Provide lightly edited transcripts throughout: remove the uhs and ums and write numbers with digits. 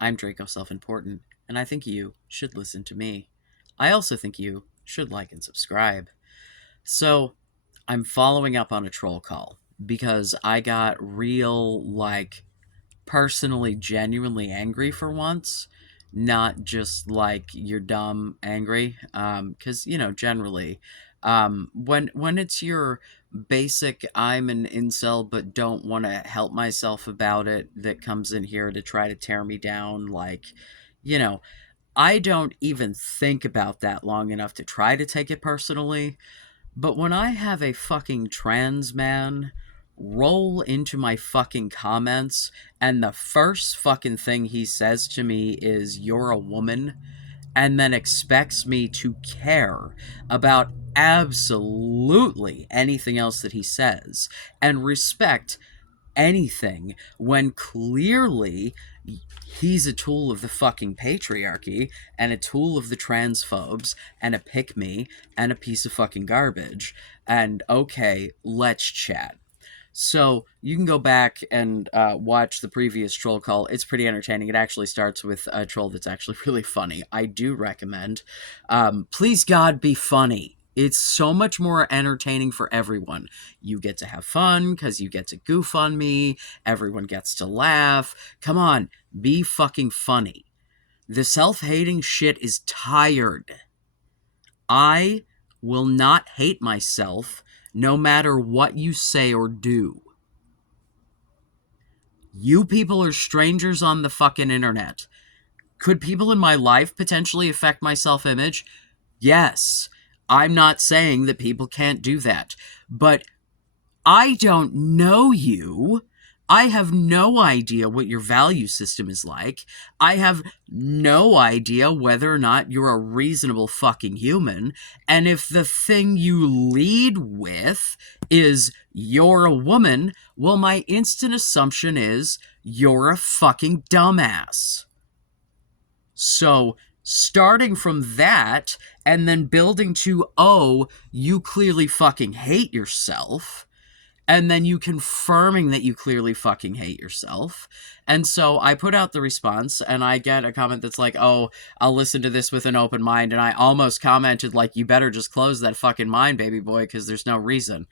I'm Draco Self-Important, and I think you should listen to me. I also think you should like and subscribe. So, I'm following up on a troll call because I got real, personally, genuinely angry for once. Not just you're dumb angry. Because, generally, when it's your basic I'm an incel but don't want to help myself about it that comes in here to try to tear me down, you know, I don't even think about that long enough to try to take it personally. But when I have a fucking trans man roll into my fucking comments and the first fucking thing he says to me is, "You're a woman," and then expects me to care about absolutely anything else that he says and respect anything when clearly he's a tool of the fucking patriarchy and a tool of the transphobes and a pick me and a piece of fucking garbage. And okay, let's chat. So you can go back and watch the previous troll call. It's pretty entertaining. It actually starts with a troll that's actually really funny. I do recommend. Please God, be funny. It's so much more entertaining for everyone. You get to have fun because you get to goof on me. Everyone gets to laugh. Come on, be fucking funny. The self-hating shit is tired. I will not hate myself no matter what you say or do. You people are strangers on the fucking internet. Could people in my life potentially affect my self-image? Yes. I'm not saying that people can't do that. But I don't know you. I have no idea what your value system is like. I have no idea whether or not you're a reasonable fucking human. And if the thing you lead with is you're a woman, well, my instant assumption is you're a fucking dumbass. So, starting from that and then building to, oh, you clearly fucking hate yourself, and then you confirming that you clearly fucking hate yourself. And so I put out the response, and I get a comment that's like, "Oh, I'll listen to this with an open mind." And I almost commented like, "You better just close that fucking mind, baby boy, because there's no reason."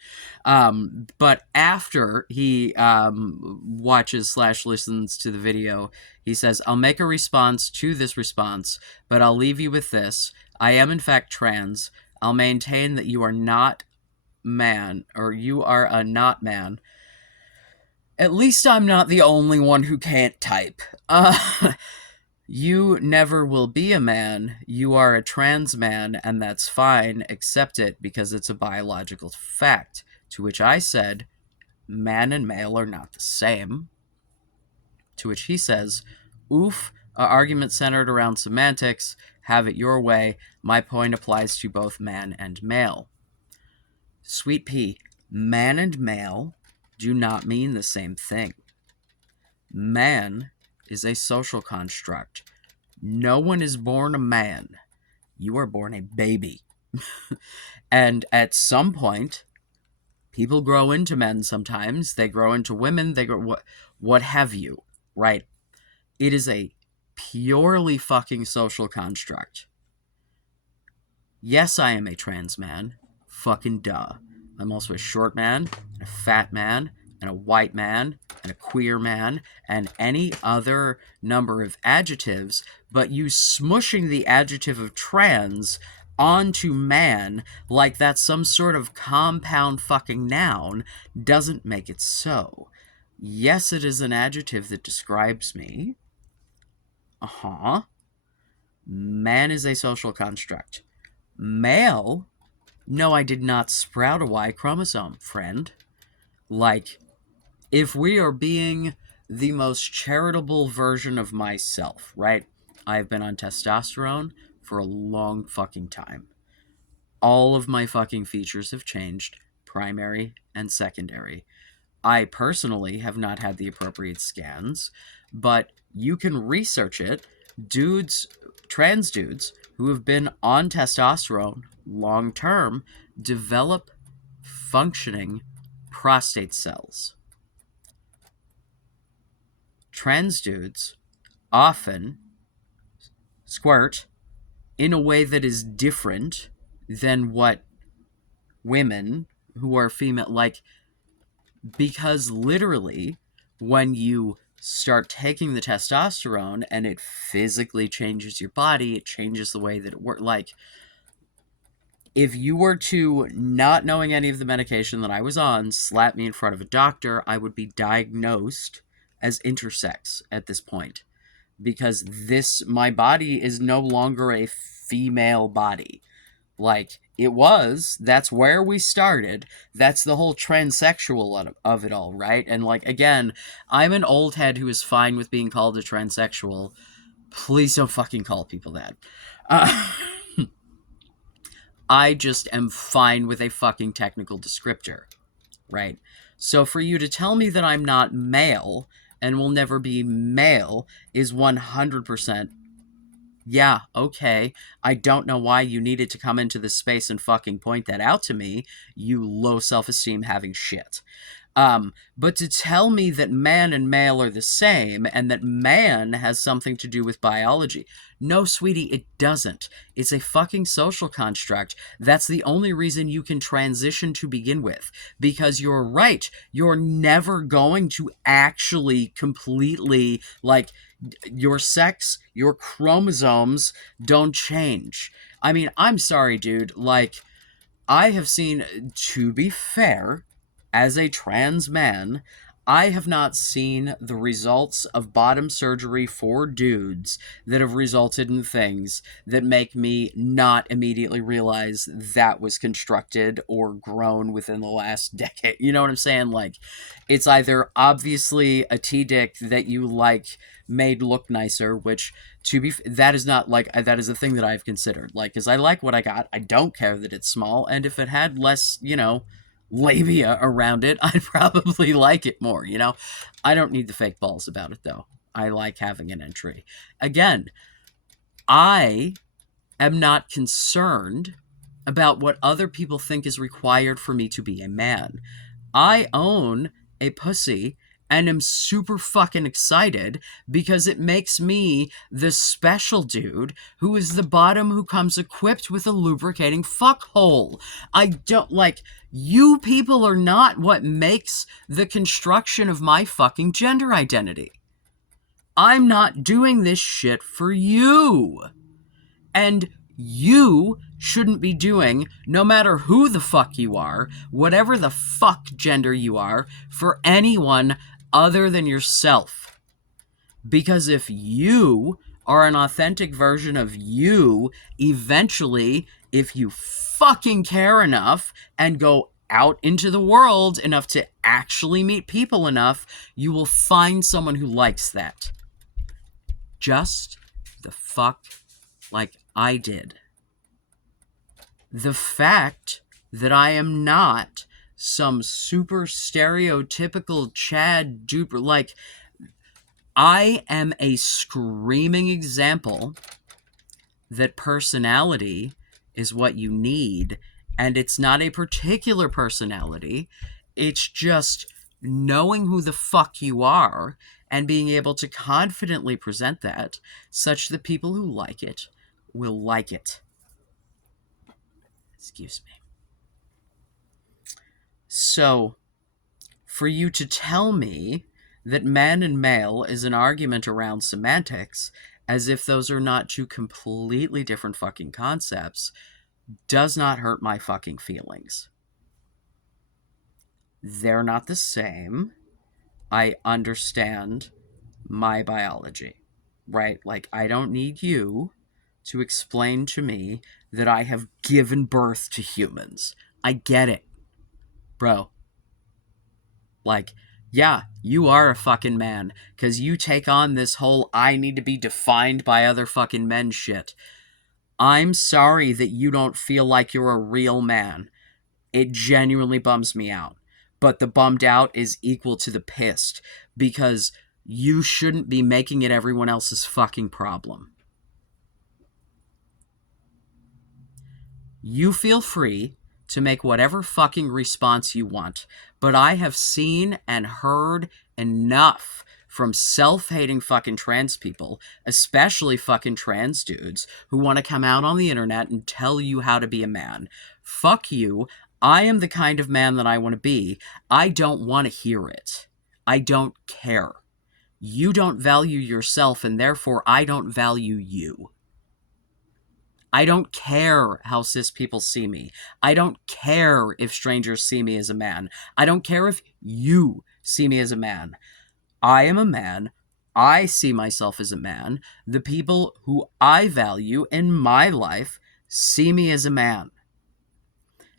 But after he watches/listens to the video, he says, "I'll make a response to this response, but I'll leave you with this. I am in fact trans. I'll maintain that you are not man, or you are a not man. At least I'm not the only one who can't type. You never will be a man. You are a trans man, and that's fine. Accept it because it's a biological fact." To which I said, "Man and male are not the same." To which he says, "Oof, a argument centered around semantics. Have it your way. My point applies to both man and male." Sweet pea, man and male do not mean the same thing. Man is a social construct. No one is born a man. You are born a baby. And at some point, people grow into men sometimes. They grow into women. They grow what have you, right? It is a purely fucking social construct. Yes, I am a trans man. Fucking duh. I'm also a short man, and a fat man, and a white man, and a queer man, and any other number of adjectives, but you smushing the adjective of trans onto man like that's some sort of compound fucking noun doesn't make it so. Yes, it is an adjective that describes me. Man is a social construct. Male? No, I did not sprout a Y chromosome, friend. If we are being the most charitable version of myself, right? I've been on testosterone for a long fucking time. All of my fucking features have changed, primary and secondary. I personally have not had the appropriate scans, but you can research it. Trans dudes who have been on testosterone long term develop functioning prostate cells. Trans dudes often squirt in a way that is different than what women who are female like, because literally when you start taking the testosterone and it physically changes your body, it changes the way that it works. Like, if you were to, not knowing any of the medication that I was on, slap me in front of a doctor, I would be diagnosed as intersex at this point, because my body is no longer a female body. Like, it was. That's where we started. That's the whole transsexual of it all, right? And, like, again, I'm an old head who is fine with being called a transsexual. Please don't fucking call people that. Uh, I just am fine with a fucking technical descriptor, right? So for you to tell me that I'm not male and will never be male is 100%. Yeah, okay. I don't know why you needed to come into this space and fucking point that out to me, you low self-esteem having shit. But to tell me that man and male are the same and that man has something to do with biology. No, sweetie, it doesn't. It's a fucking social construct. That's the only reason you can transition to begin with. Because you're right. You're never going to actually completely, like, your sex, your chromosomes don't change. I mean, I'm sorry, dude. Like, I have seen, to be fair, as a trans man, I have not seen the results of bottom surgery for dudes that have resulted in things that make me not immediately realize that was constructed or grown within the last decade. You know what I'm saying? Like, it's either obviously a T-dick that you, like, made look nicer, which, that is not, like, that is a thing that I've considered. Like, because I like what I got. I don't care that it's small, and if it had less, labia around it, I'd probably like it more, I don't need the fake balls about it, though. I like having an entry. Again, I am not concerned about what other people think is required for me to be a man. I own a pussy and am super fucking excited because it makes me the special dude who is the bottom who comes equipped with a lubricating fuckhole. I don't, like, you people are not what makes the construction of my fucking gender identity. I'm not doing this shit for you. And you shouldn't be doing, no matter who the fuck you are, whatever the fuck gender you are, for anyone other than yourself. Because if you are an authentic version of you, eventually, if you fucking care enough and go out into the world enough to actually meet people enough, you will find someone who likes that. Just the fuck like I did. The fact that I am not some super stereotypical Chad duper, like, I am a screaming example that personality is what you need, and it's not a particular personality, it's just knowing who the fuck you are and being able to confidently present that such that people who like it will like it. Excuse me. So, for you to tell me that man and male is an argument around semantics, as if those are not two completely different fucking concepts, does not hurt my fucking feelings. They're not the same. I understand my biology, right? Like, I don't need you to explain to me that I have given birth to humans. I get it, bro. Like, yeah, you are a fucking man, because you take on this whole I need to be defined by other fucking men shit. I'm sorry that you don't feel like you're a real man. It genuinely bums me out. But the bummed out is equal to the pissed, because you shouldn't be making it everyone else's fucking problem. You feel free to make whatever fucking response you want, but I have seen and heard enough from self-hating fucking trans people, especially fucking trans dudes who want to come out on the internet and tell you how to be a man. Fuck you. I am the kind of man that I want to be. I don't want to hear it. I don't care. You don't value yourself, and therefore I don't value you. I don't care how cis people see me. I don't care if strangers see me as a man. I don't care if you see me as a man. I am a man. I see myself as a man. The people who I value in my life see me as a man.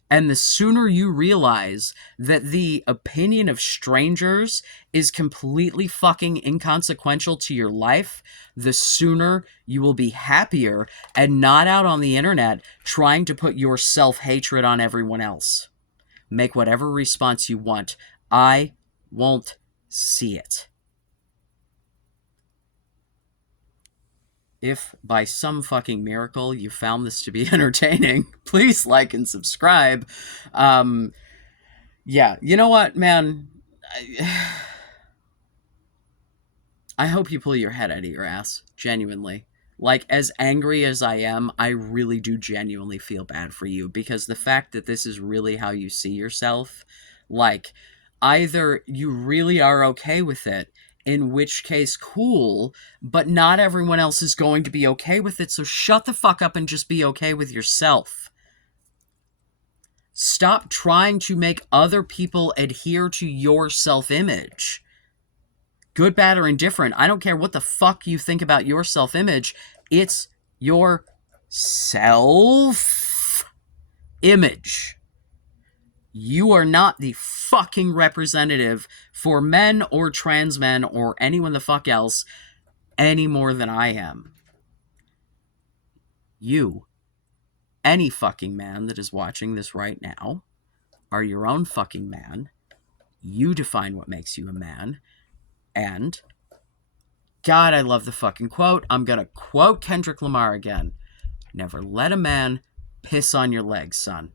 And the sooner you realize that the opinion of strangers is completely fucking inconsequential to your life, the sooner you will be happier and not out on the internet trying to put your self-hatred on everyone else. Make whatever response you want. I won't see it. If by some fucking miracle you found this to be entertaining, please like and subscribe. Yeah, you know what, man? I hope you pull your head out of your ass, genuinely. Like, as angry as I am, I really do genuinely feel bad for you, because the fact that this is really how you see yourself, like, either you really are okay with it, in which case, cool, but not everyone else is going to be okay with it, so shut the fuck up and just be okay with yourself. Stop trying to make other people adhere to your self-image. Good, bad, or indifferent, I don't care what the fuck you think about your self-image, it's your self-image. You are not the fucking representative for men or trans men or anyone the fuck else any more than I am. You, any fucking man that is watching this right now, are your own fucking man. You define what makes you a man. And, God, I love the fucking quote. I'm gonna quote Kendrick Lamar again. Never let a man piss on your legs, son.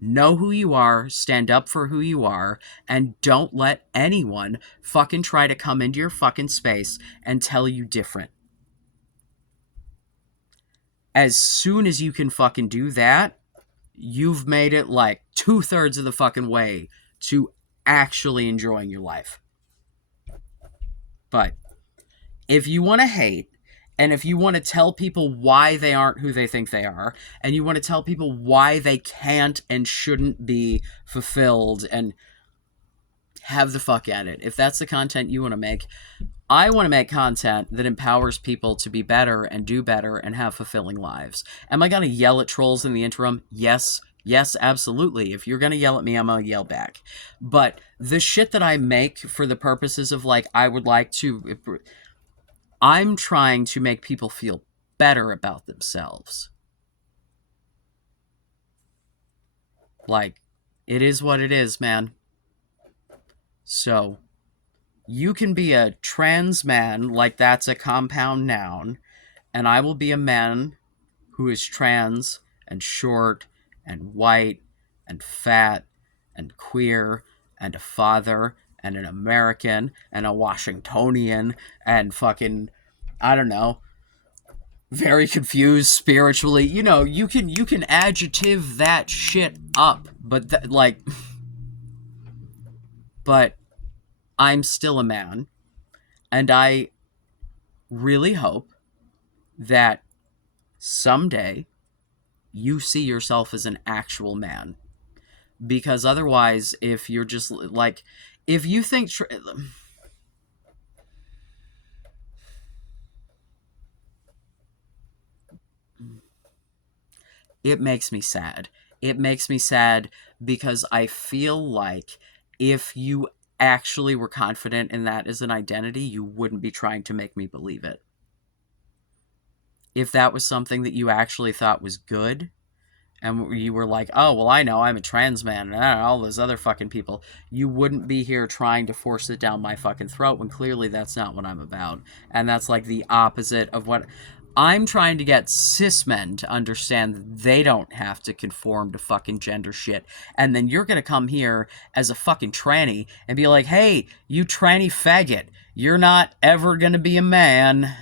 Know who you are, stand up for who you are, and don't let anyone fucking try to come into your fucking space and tell you different. As soon as you can fucking do that, you've made it like 2/3 of the fucking way to actually enjoying your life. But if you want to hate, and if you want to tell people why they aren't who they think they are, and you want to tell people why they can't and shouldn't be fulfilled, and have the fuck at it. If that's the content you want to make, I want to make content that empowers people to be better and do better and have fulfilling lives. Am I going to yell at trolls in the interim? Yes. Yes, absolutely. If you're going to yell at me, I'm going to yell back. But the shit that I make for the purposes of, like, I would like to... I'm trying to make people feel better about themselves. Like, it is what it is, man. So, you can be a trans man, like that's a compound noun, and I will be a man who is trans and short and white and fat and queer and a father and an American and a Washingtonian and fucking, I don't know, very confused spiritually. You know, you can adjective that shit up, but but I'm still a man, and I really hope that someday you see yourself as an actual man. Because otherwise, if you're just, like, if you think... it makes me sad. It makes me sad because I feel like if you actually were confident in that as an identity, you wouldn't be trying to make me believe it. If that was something that you actually thought was good, and you were like, oh, well, I know, I'm a trans man, and all those other fucking people, you wouldn't be here trying to force it down my fucking throat, when clearly that's not what I'm about. And that's, like, the opposite of what... I'm trying to get cis men to understand that they don't have to conform to fucking gender shit. And then you're gonna come here as a fucking tranny and be like, hey, you tranny faggot, you're not ever gonna be a man.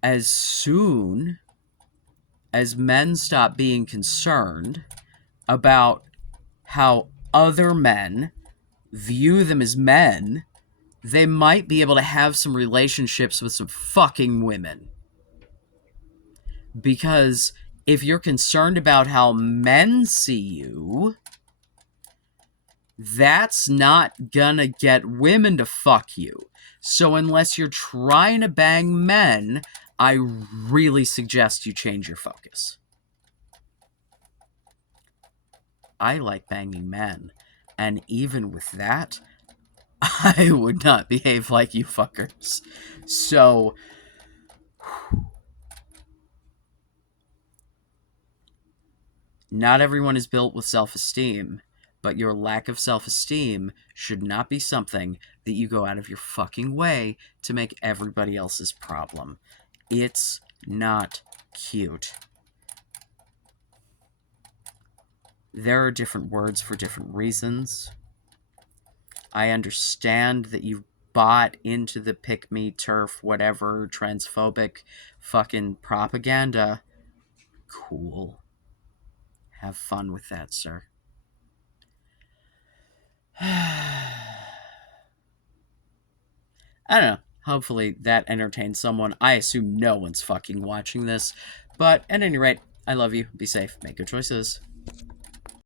As soon as men stop being concerned about how other men view them as men, they might be able to have some relationships with some fucking women. Because if you're concerned about how men see you, that's not gonna get women to fuck you. So unless you're trying to bang men, I really suggest you change your focus. I like banging men, and even with that, I would not behave like you fuckers. So, not everyone is built with self-esteem, but your lack of self-esteem should not be something that you go out of your fucking way to make everybody else's problem. It's not cute. There are different words for different reasons. I understand that you've bought into the pick-me, turf, whatever, transphobic fucking propaganda. Cool. Have fun with that, sir. I don't know. Hopefully that entertains someone. I assume no one's fucking watching this. But at any rate, I love you. Be safe. Make good choices.